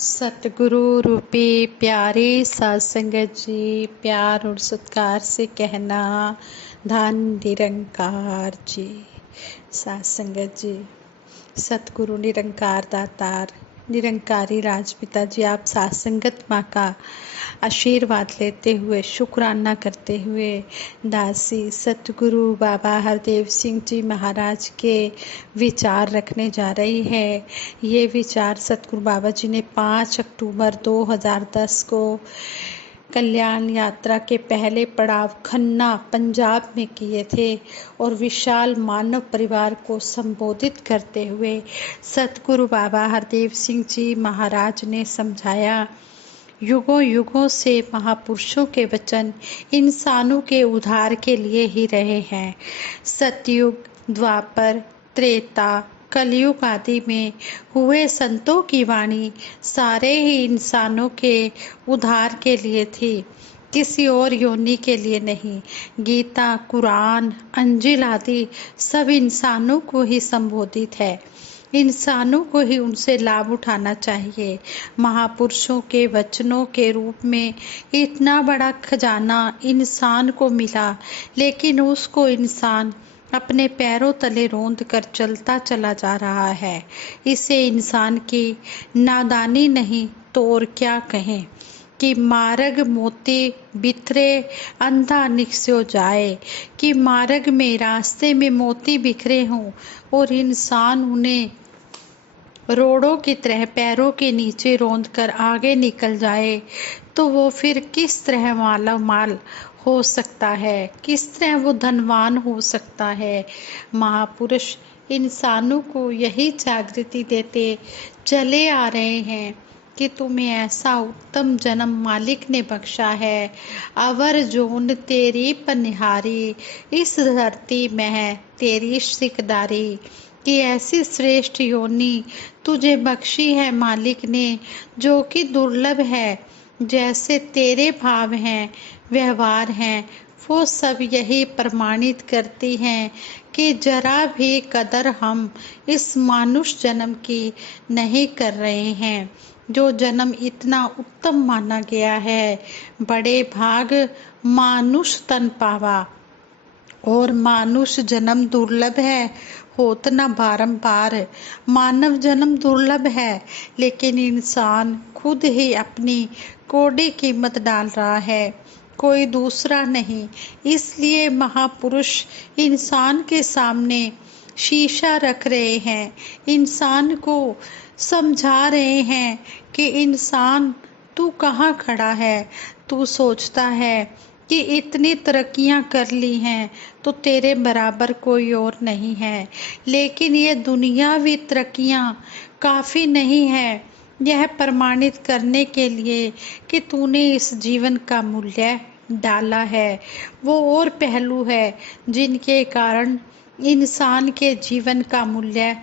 सतगुरु रूपी प्यारे सत्संगत जी, प्यार और सत्कार से कहना धन निरंकार जी। सत्संगत जी, सतगुरु निरंकार दातार निरंकारी राजपिता जी, आप सत्संगत माँ का आशीर्वाद लेते हुए शुक्राना करते हुए दासी सतगुरु बाबा हरदेव सिंह जी महाराज के विचार रखने जा रही है। ये विचार सतगुरु बाबा जी ने 5 अक्टूबर 2010 को कल्याण यात्रा के पहले पड़ाव खन्ना पंजाब में किए थे और विशाल मानव परिवार को संबोधित करते हुए सतगुरु बाबा हरदेव सिंह जी महाराज ने समझाया, युगों युगों से महापुरुषों के वचन इंसानों के उद्धार के लिए ही रहे हैं। सतयुग, द्वापर, त्रेता, कलयुग आदि में हुए संतों की वाणी सारे ही इंसानों के उद्धार के लिए थी, किसी और योनि के लिए नहीं। गीता, कुरान, अंजिल आदि सब इंसानों को ही संबोधित है। इंसानों को ही उनसे लाभ उठाना चाहिए। महापुरुषों के वचनों के रूप में इतना बड़ा खजाना इंसान को मिला, लेकिन उसको इंसान अपने पैरों तले रौंद कर चलता चला जा रहा है। इसे इंसान की नादानी नहीं तो और क्या कहें कि मार्ग मोती बिखरे अंधा निकस्यो जाए, कि मार्ग में रास्ते में मोती बिखरे हों और इंसान उन्हें रोड़ों की तरह पैरों के नीचे रौंद कर आगे निकल जाए, तो वो फिर किस तरह माला माल हो सकता है, किस तरह वो धनवान हो सकता है। महापुरुष इंसानों को यही जागृति देते चले आ रहे हैं कि तुम्हें ऐसा उत्तम जन्म मालिक ने बख्शा है। अवर जोन तेरी पनिहारी, इस धरती में है तेरी सिकदारी, कि ऐसी श्रेष्ठ योनि तुझे बख्शी है मालिक ने, जो कि दुर्लभ है। जैसे तेरे भाव हैं, व्यवहार हैं, वो सब यही प्रमाणित करती हैं कि जरा भी कदर हम इस मानुष जन्म की नहीं कर रहे हैं, जो जन्म इतना उत्तम माना गया है। बड़े भाग मानुष तन पावा, और मानुष जन्म दुर्लभ है, होत न बारंबार। मानव जन्म दुर्लभ है, लेकिन इंसान खुद ही अपनी कोड़ी कीमत डाल रहा है, कोई दूसरा नहीं। इसलिए महापुरुष इंसान के सामने शीशा रख रहे हैं, इंसान को समझा रहे हैं कि इंसान तू कहाँ खड़ा है। तू सोचता है कि इतनी तरक्कियां कर ली हैं तो तेरे बराबर कोई और नहीं है, लेकिन ये दुनियावी तरक्कियां काफ़ी नहीं है यह प्रमाणित करने के लिए कि तूने इस जीवन का मूल्य डाला है। वो और पहलू है जिनके कारण इंसान के जीवन का मूल्य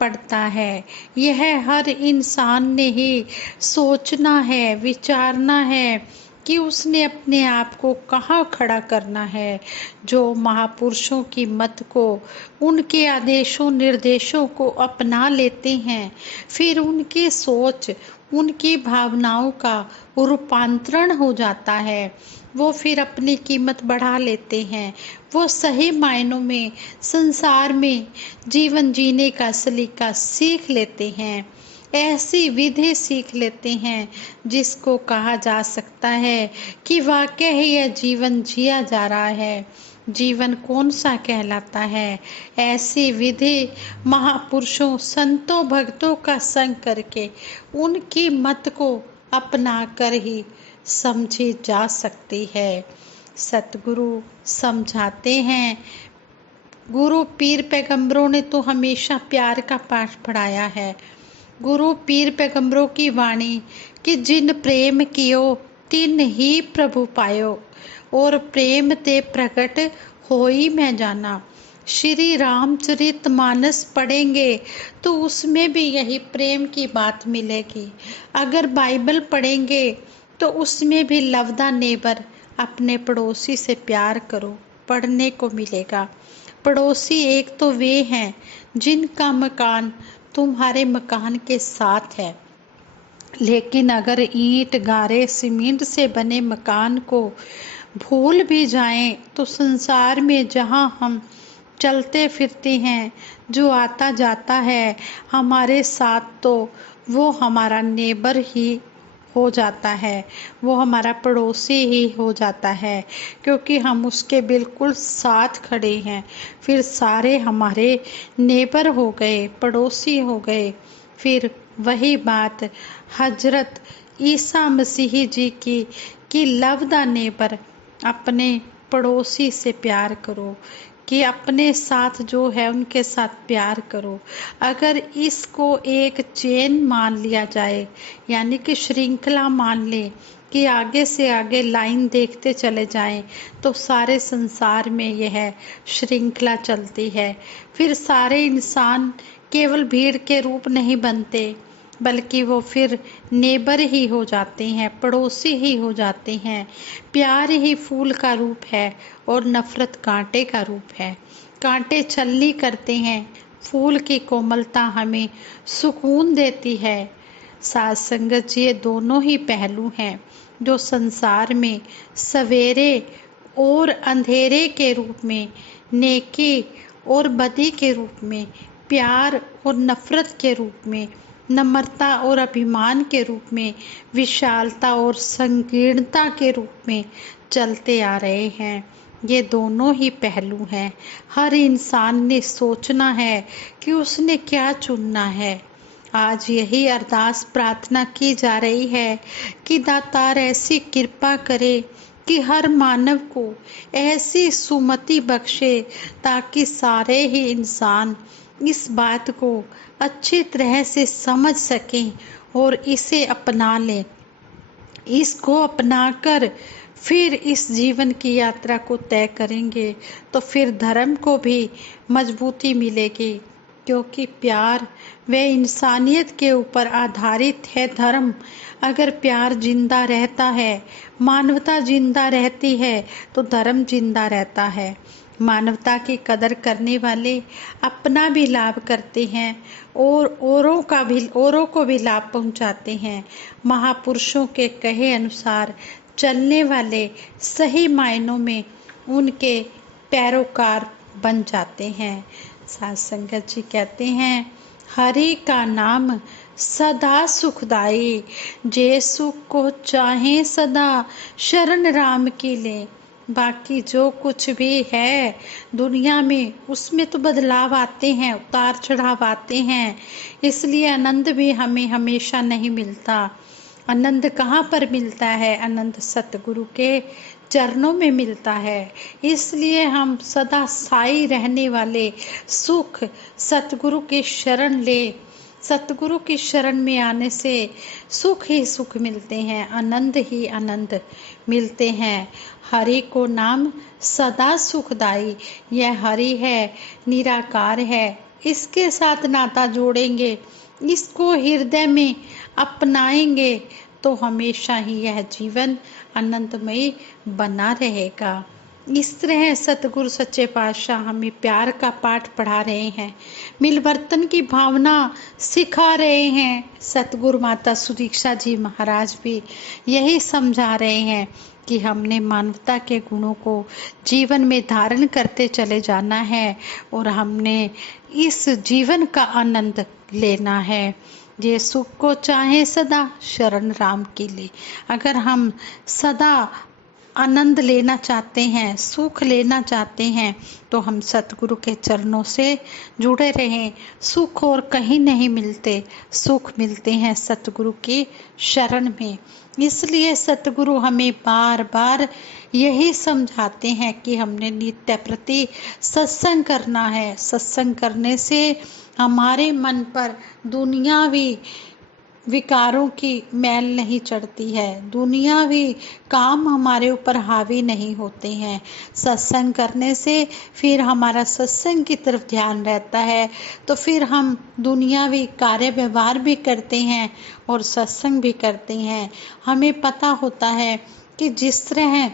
पड़ता है। यह हर इंसान ने ही सोचना है, विचारना है कि उसने अपने आप को कहाँ खड़ा करना है। जो महापुरुषों की मत को, उनके आदेशों निर्देशों को अपना लेते हैं, फिर उनकी सोच, उनकी भावनाओं का रूपांतरण हो जाता है, वो फिर अपनी कीमत बढ़ा लेते हैं। वो सही मायनों में संसार में जीवन जीने का सलीका सीख लेते हैं, ऐसी विधि सीख लेते हैं जिसको कहा जा सकता है कि वाकई ही यह जीवन जिया जा रहा है। जीवन कौन सा कहलाता है? ऐसी विधि महापुरुषों, संतों, भक्तों का संग करके उनकी मत को अपना कर ही समझी जा सकती है। सतगुरु समझाते हैं, गुरु पीर पैगंबरों ने तो हमेशा प्यार का पाठ पढ़ाया है। गुरु पीर पैगंबरों की वाणी कि जिन प्रेम कियो तिन ही प्रभु पायो, और प्रेम ते प्रकट होई मैं जाना। श्री रामचरित मानस पढ़ेंगे तो उसमें भी यही प्रेम की बात मिलेगी। अगर बाइबल पढ़ेंगे तो उसमें भी लव द नेबर, अपने पड़ोसी से प्यार करो, पढ़ने को मिलेगा। पड़ोसी एक तो वे हैं जिनका मकान तुम्हारे मकान के साथ है, लेकिन अगर ईंट गारे सीमेंट से बने मकान को भूल भी जाएं तो संसार में जहां हम चलते फिरते हैं, जो आता जाता है हमारे साथ, तो वो हमारा नेबर ही हो जाता है, वो हमारा पड़ोसी ही हो जाता है, क्योंकि हम उसके बिल्कुल साथ खड़े हैं। फिर सारे हमारे नेबर हो गए, पड़ोसी हो गए। फिर वही बात हजरत ईसा मसीह जी की कि लव द नेबर, अपने पड़ोसी से प्यार करो, कि अपने साथ जो है उनके साथ प्यार करो। अगर इसको एक चेन मान लिया जाए, यानी कि श्रृंखला मान ले, कि आगे से आगे लाइन देखते चले जाएं, तो सारे संसार में यह श्रृंखला चलती है। फिर सारे इंसान केवल भीड़ के रूप नहीं बनते, बल्कि वो फिर नेबर ही हो जाते हैं, पड़ोसी ही हो जाते हैं। प्यार ही फूल का रूप है और नफरत कांटे का रूप है। कांटे छलनी करते हैं, फूल की कोमलता हमें सुकून देती है। साथ संगत, ये दोनों ही पहलू हैं जो संसार में सवेरे और अंधेरे के रूप में, नेकी और बदी के रूप में, प्यार और नफरत के रूप में, नम्रता और अभिमान के रूप में, विशालता और संकीर्णता के रूप में चलते आ रहे हैं। ये दोनों ही पहलू हैं। हर इंसान ने सोचना है कि उसने क्या चुनना है। आज यही अरदास प्रार्थना की जा रही है कि दातार ऐसी कृपा करे कि हर मानव को ऐसी सुमति बख्शे ताकि सारे ही इंसान इस बात को अच्छी तरह से समझ सकें और इसे अपना लें। इसको अपनाकर फिर इस जीवन की यात्रा को तय करेंगे तो फिर धर्म को भी मजबूती मिलेगी, क्योंकि प्यार व इंसानियत के ऊपर आधारित है धर्म। अगर प्यार जिंदा रहता है, मानवता जिंदा रहती है, तो धर्म जिंदा रहता है। मानवता की कदर करने वाले अपना भी लाभ करते हैं और औरों को भी लाभ पहुंचाते हैं। महापुरुषों के कहे अनुसार चलने वाले सही मायनों में उनके पैरोकार बन जाते हैं। साथ संगत जी कहते हैं, हरि का नाम सदा सुखदाई, जे सुख को चाहे सदा शरण राम की ले। बाकी जो कुछ भी है दुनिया में, उसमें तो बदलाव आते हैं, उतार चढ़ाव आते हैं, इसलिए आनंद भी हमें हमेशा नहीं मिलता। आनंद कहाँ पर मिलता है? आनंद सतगुरु के चरणों में मिलता है। इसलिए हम सदा साई रहने वाले सुख सतगुरु की शरण ले। सतगुरु की शरण में आने से सुख ही सुख मिलते हैं, आनंद ही आनंद मिलते हैं। हरि को नाम सदा सुखदाई, यह हरि है, निराकार है। इसके साथ नाता जोड़ेंगे, इसको हृदय में अपनाएंगे तो हमेशा ही यह जीवन आनंदमय बना रहेगा। इस तरह सतगुरु सच्चे पातशाह हमें प्यार का पाठ पढ़ा रहे हैं, मिलवर्तन की भावना सिखा रहे हैं। सतगुरु माता सुदीक्षा जी महाराज भी यही समझा रहे हैं कि हमने मानवता के गुणों को जीवन में धारण करते चले जाना है और हमने इस जीवन का आनंद लेना है। ये सुख को चाहे सदा शरण राम की ले। अगर हम सदा आनंद लेना चाहते हैं, सुख लेना चाहते हैं, तो हम सतगुरु के चरणों से जुड़े रहें। सुख और कहीं नहीं मिलते, सुख मिलते हैं सतगुरु की शरण में। इसलिए सतगुरु हमें बार बार यही समझाते हैं कि हमने नित्य प्रति सत्संग करना है। सत्संग करने से हमारे मन पर दुनियावी विकारों की मैल नहीं चढ़ती है, दुनियावी काम हमारे ऊपर हावी नहीं होते हैं। सत्संग करने से फिर हमारा सत्संग की तरफ ध्यान रहता है, तो फिर हम दुनियावी कार्य व्यवहार भी करते हैं और सत्संग भी करते हैं। हमें पता होता है कि जिस तरह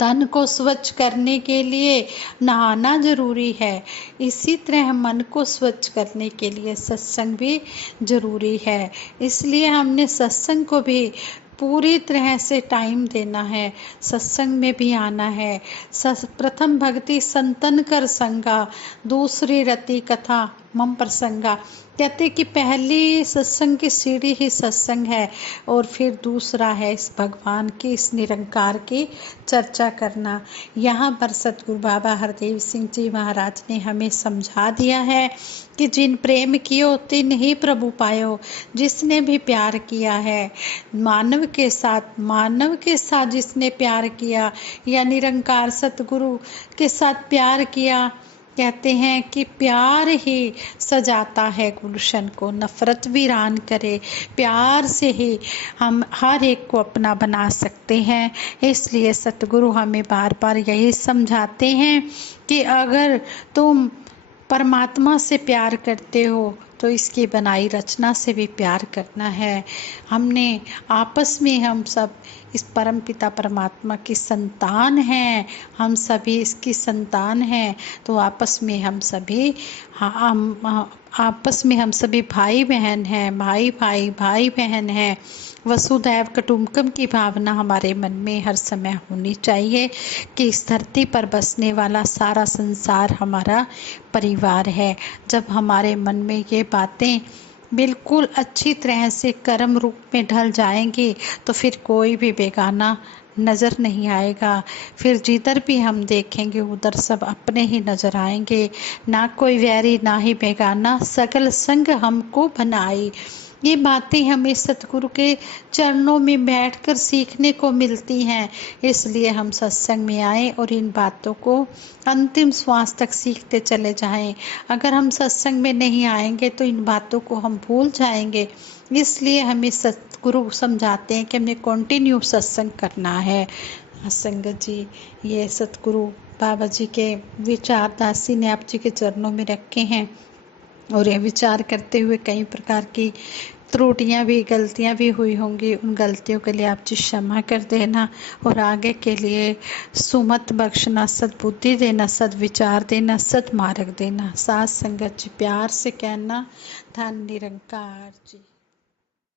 तन को स्वच्छ करने के लिए नहाना जरूरी है, इसी तरह मन को स्वच्छ करने के लिए सत्संग भी जरूरी है। इसलिए हमने सत्संग को भी पूरी तरह से टाइम देना है, सत्संग में भी आना है। प्रथम भक्ति संतन कर संगा, दूसरी रति कथा मम प्रसंगा। कहते कि पहली सत्संग की सीढ़ी ही सत्संग है और फिर दूसरा है इस भगवान की, इस निरंकार की चर्चा करना। यहाँ पर सतगुरु बाबा हरदेव सिंह जी महाराज ने हमें समझा दिया है कि जिन प्रेम कियो तिन ही प्रभु पायो। जिसने भी प्यार किया है मानव के साथ जिसने प्यार किया या निरंकार सतगुरु के साथ प्यार किया, कहते हैं कि प्यार ही सजाता है गुलशन को, नफरत वीरान करे। प्यार से ही हम हर एक को अपना बना सकते हैं। इसलिए सतगुरु हमें बार बार यही समझाते हैं कि अगर तुम परमात्मा से प्यार करते हो तो इसकी बनाई रचना से भी प्यार करना है। हमने आपस में, हम सब इस परम पिता परमात्मा की संतान हैं, हम सभी इसकी संतान हैं, तो आपस में हम सभी भाई बहन हैं, भाई बहन हैं। वसुधैव कुटुंबकम की भावना हमारे मन में हर समय होनी चाहिए कि इस धरती पर बसने वाला सारा संसार हमारा परिवार है। जब हमारे मन में ये बातें बिल्कुल अच्छी तरह से कर्म रूप में ढल जाएंगी तो फिर कोई भी बेगाना नज़र नहीं आएगा। फिर जिधर भी हम देखेंगे उधर सब अपने ही नज़र आएंगे, ना कोई वैरी ना ही बेगाना, सकल संग हमको बनाई। ये बातें हमें सतगुरु के चरणों में बैठकर सीखने को मिलती हैं। इसलिए हम सत्संग में आए और इन बातों को अंतिम श्वास तक सीखते चले जाएं। अगर हम सत्संग में नहीं आएंगे तो इन बातों को हम भूल जाएंगे। इसलिए हमें सतगुरु समझाते हैं कि हमें कंटिन्यू सत्संग करना है। संगत जी, ये सतगुरु बाबा जी के विचार दासी ने आप जी के चरणों में रखे हैं और ये विचार करते हुए कई प्रकार की त्रुटियां भी, गलतियां भी हुई होंगी। उन गलतियों के लिए आप जी क्षमा कर देना और आगे के लिए सुमत बख्शना, सद्बुद्धि देना, सद्विचार देना, सद्मार्ग देना। साथ संगत जी प्यार से कहना, धन निरंकार जी।